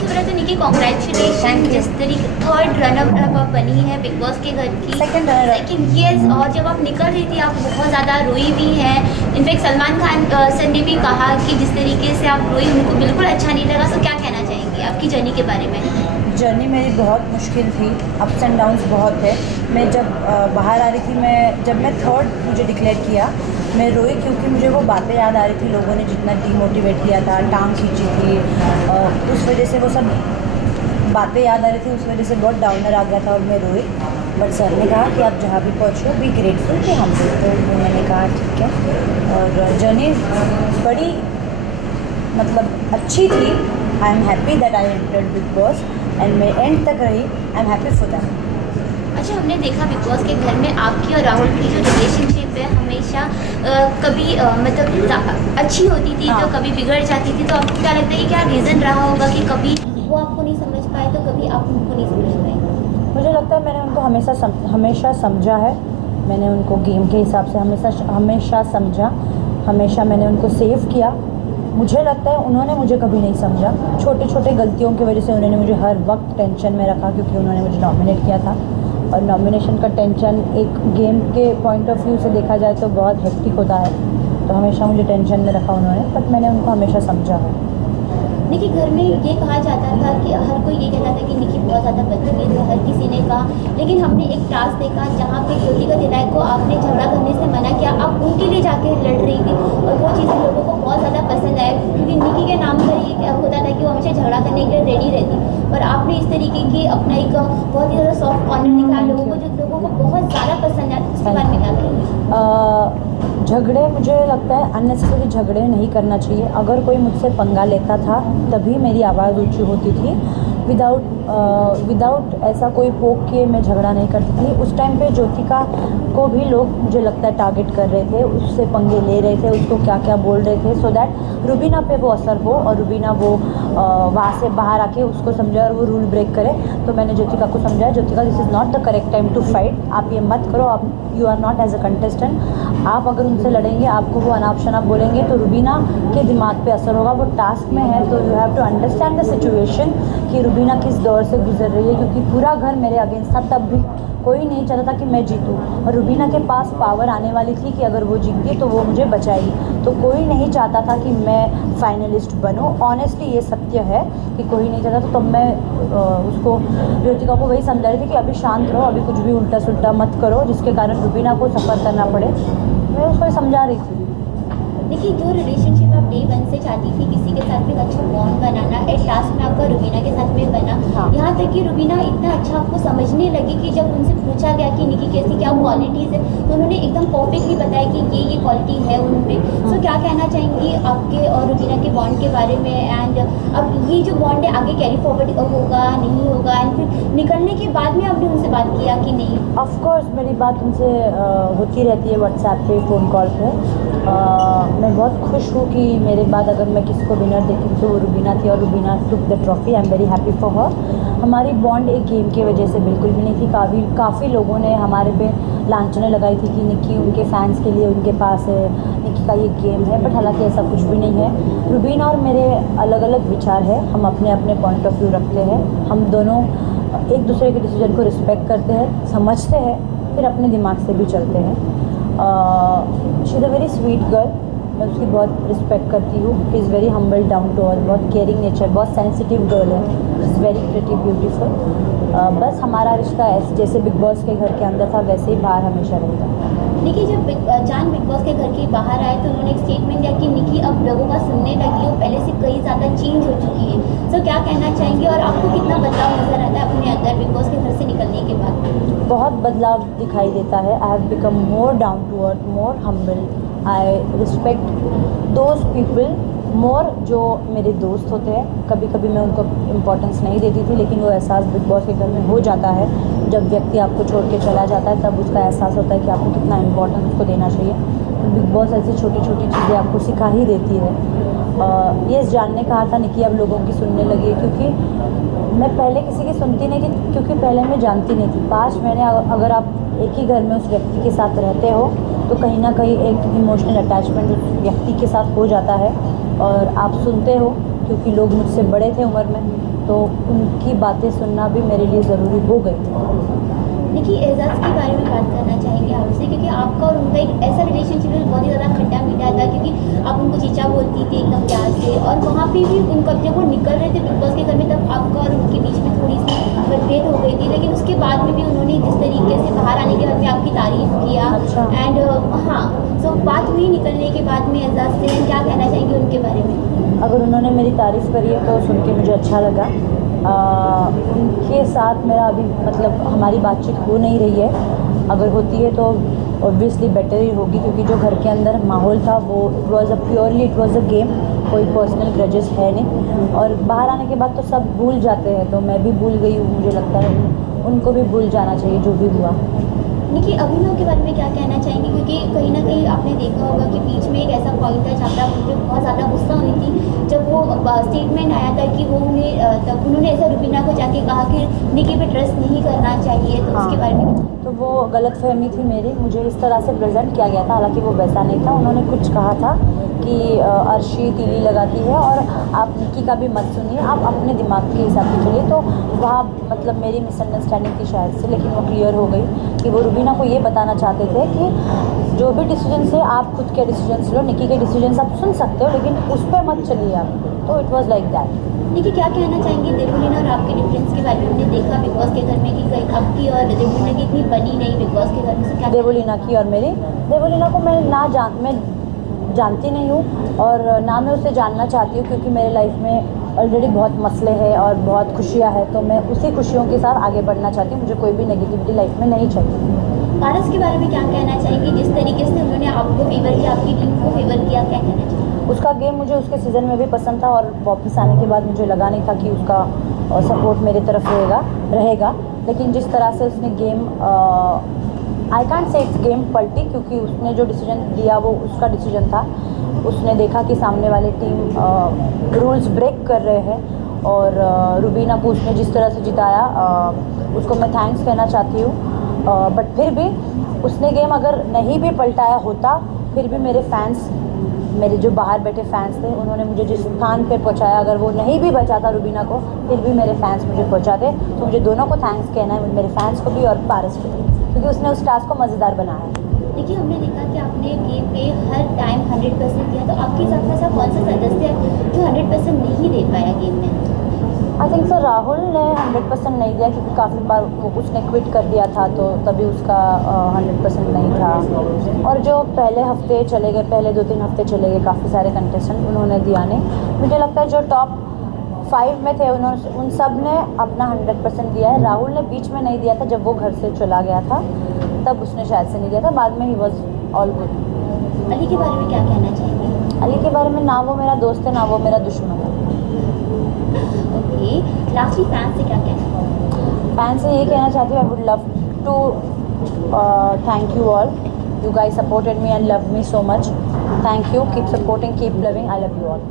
सबसे पहले तो निकी कॉन्ग्रेचुलेशन, जिस तरीके थर्ड रनर अप बनी है बिग बॉस के घर की, सेकंड रनर यस। और जब आप निकल रही थी आप बहुत ज़्यादा रोई भी हैं। इनफैक्ट सलमान खान सर ने भी कहा कि जिस तरीके से आप रोई उनको बिल्कुल अच्छा नहीं लगा। तो क्या कहना चाहेंगी आपकी जर्नी के बारे में? जर्नी मेरी बहुत मुश्किल थी, अप्स एंड डाउन्स बहुत है। मैं जब बाहर आ रही थी, जब मैं थर्ड मुझे डिक्लेयर किया, मैं रोई क्योंकि मुझे वो बातें याद आ रही थी, लोगों ने जितना डीमोटिवेट किया था, टांग खींची थी, उस वजह से वो सब बातें याद आ रही थी, उस वजह से बहुत डाउनर आ गया था और मैं रोई। बट सर ने कहा कि आप जहाँ भी पहुँचो बी ग्रेटफुल कि हम तो मैंने कहा ठीक है। और जर्नी बड़ी मतलब अच्छी थी। I am happy that I entered big boss and मैं एंड तक रही। I am happy for that. अच्छा, हमने देखा बिग बॉस के घर में आपकी और राहुल की जो रिलेशनशिप है हमेशा कभी मतलब अच्छी होती थी तो कभी बिगड़ जाती थी। तो आपको क्या लगता है कि क्या रीज़न रहा होगा कि कभी वो आपको नहीं समझ पाए तो कभी आप उनको नहीं समझ पाए? मुझे लगता है मैंने उनको हमेशा समझा है। मैंने उनको गेम के हिसाब से हमेशा समझा, हमेशा मैंने उनको सेव किया। मुझे लगता है उन्होंने मुझे कभी नहीं समझा। छोटे छोटे गलतियों की वजह से उन्होंने मुझे हर वक्त टेंशन में रखा, क्योंकि उन्होंने मुझे नॉमिनेट किया था और नॉमिनेशन का टेंशन एक गेम के पॉइंट ऑफ व्यू से देखा जाए तो बहुत हेक्टिक होता है। तो हमेशा मुझे टेंशन में रखा उन्होंने, बट मैंने उनको हमेशा समझा है। निकी, घर में ये कहा जाता था कि हर कोई ये कहता था कि निकी बहुत ज़्यादा बदतमीज है, हर किसी ने कहा। लेकिन हमने एक टास्क देखा जहाँ पे ज्योतिका दिलायक को आपने झगड़ा करने से मना किया, आप उनके लिए जाके लड़ रही थी और वो चीज़ें लोगों को बहुत ज़्यादा पसंद आया, क्योंकि निकी के नाम पर ये होता था कि वो हमेशा झगड़ा करने के लिए रेडी रहती। पर आपने इस तरीके की अपना एक बहुत ही ज़्यादा सॉफ्ट कॉर्नर दिखाया लोगों को, जो लोगों को बहुत ज़्यादा पसंद आया। उसके बारे में क्या कहेंगे? झगड़े, मुझे लगता है अननेसेसरी झगड़े नहीं करना चाहिए। अगर कोई मुझसे पंगा लेता था तभी मेरी आवाज़ ऊंची होती थी। विदाउट ऐसा कोई पोक किए मैं झगड़ा नहीं करती थी। उस टाइम पे ज्योतिका को भी लोग मुझे लगता है टारगेट कर रहे थे, उससे पंगे ले रहे थे, उसको क्या क्या बोल रहे थे, सो दैट रुबीना पे वो असर हो और रुबीना वो वहाँ से बाहर आके उसको समझे और वो रूल ब्रेक करे। तो मैंने ज्योतिका को समझाया, Jyotika this is not the correct time to fight. आप ये मत करो, आप you are not as a contestant. आप अगर उनसे लड़ेंगे, आपको वो अनाप शनाप बोलेंगे तो रुबीना के दिमाग पे असर होगा। वो टास्क में है तो you have to understand the situation कि रुबीना किस दौर से गुजर रही है, क्योंकि पूरा घर मेरे अगेंस्ट था। तब भी कोई नहीं चाहता था कि मैं जीतूं और रुबीना के पास पावर आने वाली थी कि अगर वो जीतती तो वो मुझे बचाएगी। तो कोई नहीं चाहता था कि मैं फाइनलिस्ट बनूं। ऑनेस्टली ये सत्य है कि कोई नहीं चाहता। तो तब मैं उसको, ज्योतिका को वही समझा रही थी कि अभी शांत रहो, अभी कुछ भी उल्टा सुल्टा मत करो जिसके कारण रुबीना को सफ़र करना पड़े। मैं उसको समझा रही थी। देखिए, जो रिलेशनशिप आप डे 1 से चाहती थी, किसी के साथ भी अच्छा बॉन्ड बनाना, एट लास्ट में आपका रुबीना के साथ में बना। यहाँ तक कि रुबीना इतना अच्छा आपको समझने लगी कि जब उनसे पूछा गया कि निकी कैसी क्या क्वालिटीज़ है तो उन्होंने एकदम परफेक्टली बताया कि ये क्वालिटी है उनमें। तो क्या कहना चाहेंगी आपके और रुबीना के बॉन्ड के बारे में? एंड अब ये जो बॉन्ड है आगे कैरी फॉरवर्ड होगा नहीं होगा, एंड फिर निकलने के बाद में आपने उनसे बात किया कि नहीं? ऑफकोर्स मेरी बात उनसे होती रहती है, व्हाट्सएप पे, फ़ोन कॉल पे। मैं बहुत खुश हूँ कि मेरे बाद अगर मैं किसी को विनर देखी तो वो रुबीना थी और Rubina took the trophy. I am very happy for her. हमारी बॉन्ड एक गेम की वजह से बिल्कुल भी नहीं थी। काफ़ी लोगों ने हमारे पे लांछनें लगाई थी कि निकी उनके फैंस के लिए उनके पास है, निकी का ये गेम है, बट हालांकि ऐसा कुछ भी नहीं है। रुबीना और मेरे अलग अलग विचार है, हम अपने अपने पॉइंट ऑफ व्यू रखते हैं। हम दोनों एक दूसरे के डिसीजन को रिस्पेक्ट करते हैं, समझते हैं, फिर अपने दिमाग से भी चलते हैं। She is a very sweet girl. मैं उसकी बहुत रिस्पेक्ट करती हूँ। She is very humble, down to earth, बहुत केयरिंग नेचर, बहुत सेंसिटिव गर्ल है। She is very pretty, beautiful. बस हमारा रिश्ता ऐसे जैसे बिग बॉस के घर के अंदर था वैसे ही बाहर हमेशा रहता है। देखिए, जब जान बिग बॉस के घर के बाहर आए तो उन्होंने एक स्टेटमेंट दिया कि निकी अब लोगों का सुनने लगी हो, पहले से कई ज़्यादा चेंज हो चुकी है। तो क्या कहना चाहेंगे और आपको कितना बदलाव नजर आता है अपने अंदर बिग बॉस के घर से निकलने के बाद? बहुत बदलाव दिखाई देता है। I have become more down to earth, more humble. I respect those people more जो मेरे दोस्त होते हैं। कभी कभी मैं उनको इम्पोर्टेंस नहीं देती थी, लेकिन वो एहसास बिग बॉस के घर में हो जाता है। जब व्यक्ति आपको छोड़ के चला जाता है तब उसका एहसास होता है कि आपको कितना इम्पोर्टेंस उसको देना चाहिए। तो बिग बॉस ऐसी छोटी छोटी चीज़ें आपको सिखा ही देती है। ये जानने कहा था निकी अब लोगों की सुनने लगी है, क्योंकि मैं पहले किसी की सुनती नहीं थी, क्योंकि पहले मैं जानती नहीं थी। 5 महीने अगर आप एक ही घर में उस व्यक्ति के साथ रहते हो तो कहीं ना कहीं एक इमोशनल अटैचमेंट उस व्यक्ति के साथ हो जाता है और आप सुनते हो, क्योंकि लोग मुझसे बड़े थे उम्र में। तो उनकी बातें सुनना भी मेरे लिए ज़रूरी हो गई थी। देखिए, एजाज़ के बारे में बात करना चाहेंगे आपसे, क्योंकि आपका और उनका एक ऐसा रिलेशनशिप है बहुत ही ज़्यादा खट्टा मीठा था, क्योंकि आप उनको चीचा बोलती थी एकदम प्यार से, और वहाँ पे भी उनका जब वो निकल रहे थे बिग बॉस के घर में तब आपका और उनके बीच में थोड़ी सी मतभेद हो गई थी, लेकिन उसके बाद में भी उन्होंने जिस तरीके से बाहर आने के बाद में आपकी तारीफ़ किया। अच्छा। एंड हाँ, सो बात हुई निकलने के बाद में एजाज़ से, क्या कहना चाहेंगे उनके बारे में? अगर उन्होंने मेरी तारीफ़ करी है तो सुन के मुझे अच्छा लगा। उनके साथ मेरा अभी मतलब हमारी बातचीत हो नहीं रही है, अगर होती है तो ऑब्वियसली बेटर ही होगी, क्योंकि जो घर के अंदर माहौल था वो इट वॉज़ अ गेम, कोई पर्सनल ग्रजेस है नहीं, और बाहर आने के बाद तो सब भूल जाते हैं, तो मैं भी भूल गई हूँ, मुझे लगता है उनको भी भूल जाना चाहिए जो भी हुआ। देखिए, अभिनव के बारे में क्या कहना चाहेंगे, क्योंकि कहीं ना कहीं आपने देखा होगा कि बीच में एक ऐसा पॉइंट था जहाँ पर आप उन पर बहुत ज़्यादा गुस्सा हुई थी जब वो स्टेटमेंट आया था कि वो तब उन्होंने ऐसा रुबीना को जाके कहा कि निकी पे ट्रस्ट नहीं करना चाहिए, तो हाँ। उसके बारे में? तो वो गलतफहमी थी मेरी, मुझे इस तरह से प्रेजेंट किया गया था, हालांकि वो वैसा नहीं था। उन्होंने कुछ कहा था कि अर्शी तीली लगाती है और आप निकी का भी मत सुनिए, आप अपने दिमाग के हिसाब से चलिए। तो वहाँ मतलब मेरी मिसअंडरस्टैंडिंग थी शायद से, लेकिन वो क्लियर हो गई कि वो रुबीना को ये बताना चाहते थे कि जो भी डिसीजन है आप खुद के डिसीजन लो, निकी के डिसीजन आप सुन सकते हो लेकिन उस पर मत चलिए आप। तो इट वॉज़ लाइक दैट। देखिए, क्या कहना चाहेंगे देवलीना और आपके डिफरेंस के बारे में? हमने देखा बिग बॉस के घर में कि कहीं आपकी और देवलीना की इतनी बनी नहीं बिग बॉस के घर में, से क्या? देवलीना की और मेरी, देवलीना को मैं जानती नहीं हूँ और ना मैं उसे जानना चाहती हूँ, क्योंकि मेरे लाइफ में ऑलरेडी बहुत मसले हैं और बहुत खुशियाँ हैं, तो मैं उसी खुशियों के साथ आगे बढ़ना चाहती हूँ। मुझे कोई भी नेगेटिविटी लाइफ में नहीं चाहिए। पारस के बारे में क्या कहना चाहेंगे, जिस तरीके से उन्होंने आपको फेवर किया, आपकी टीम को फेवर किया, क्या कहना चाहिए? उसका गेम मुझे उसके सीज़न में भी पसंद था और वापस आने के बाद मुझे लगा नहीं था कि उसका सपोर्ट मेरी तरफ रहेगा, लेकिन जिस तरह से उसने game I can't say it's game पलटी, क्योंकि उसने जो डिसीजन दिया वो उसका डिसीजन था। उसने देखा कि सामने वाली टीम रूल्स ब्रेक कर रहे हैं और रुबीना को उसने जिस तरह से जिताया उसको मैं थैंक्स कहना चाहती हूँ। बट फिर भी उसने गेम अगर नहीं भी पलटाया होता, फिर भी मेरे जो बाहर बैठे फैंस थे उन्होंने मुझे जिस स्थान पे पहुंचाया, अगर वो नहीं भी बचाता रुबीना को, फिर भी मेरे फैंस मुझे पहुंचाते। तो मुझे दोनों को थैंक्स कहना है, मेरे फैंस को भी और पारस को भी, क्योंकि उसने उस टास्क को मज़ेदार बनाया। देखिए, हमने देखा कि आपने गेम पे हर टाइम 100% दिया, तो आपके हिसाब से ऐसा कौन सा सदस्य है जो 100% नहीं दे पाया गेम में? आई थिंक सर राहुल ने 100% नहीं दिया, क्योंकि काफ़ी बार उसने क्विट कर दिया था, तो तभी उसका 100% नहीं था। और जो पहले 2-3 हफ्ते चले गए काफ़ी सारे कंटेस्टेंट, उन्होंने दिया नहीं। मुझे लगता है जो टॉप 5 में थे उन सब ने अपना 100% दिया है। राहुल ने बीच में नहीं दिया था, जब वो घर से चला गया था तब उसने शायद से नहीं दिया था, बाद में he was all good. Ali के बारे में क्या कहना चाहेंगे? अली के बारे में ना वो मेरा दोस्त है ना वो मेरा दुश्मन है। ओके, लास्टली फैंस से क्या कहना? फैंस से ये कहना चाहती हूँ, I would love to thank you all, you guys supported me and loved me so much. Thank you, keep supporting, keep loving, I love you all.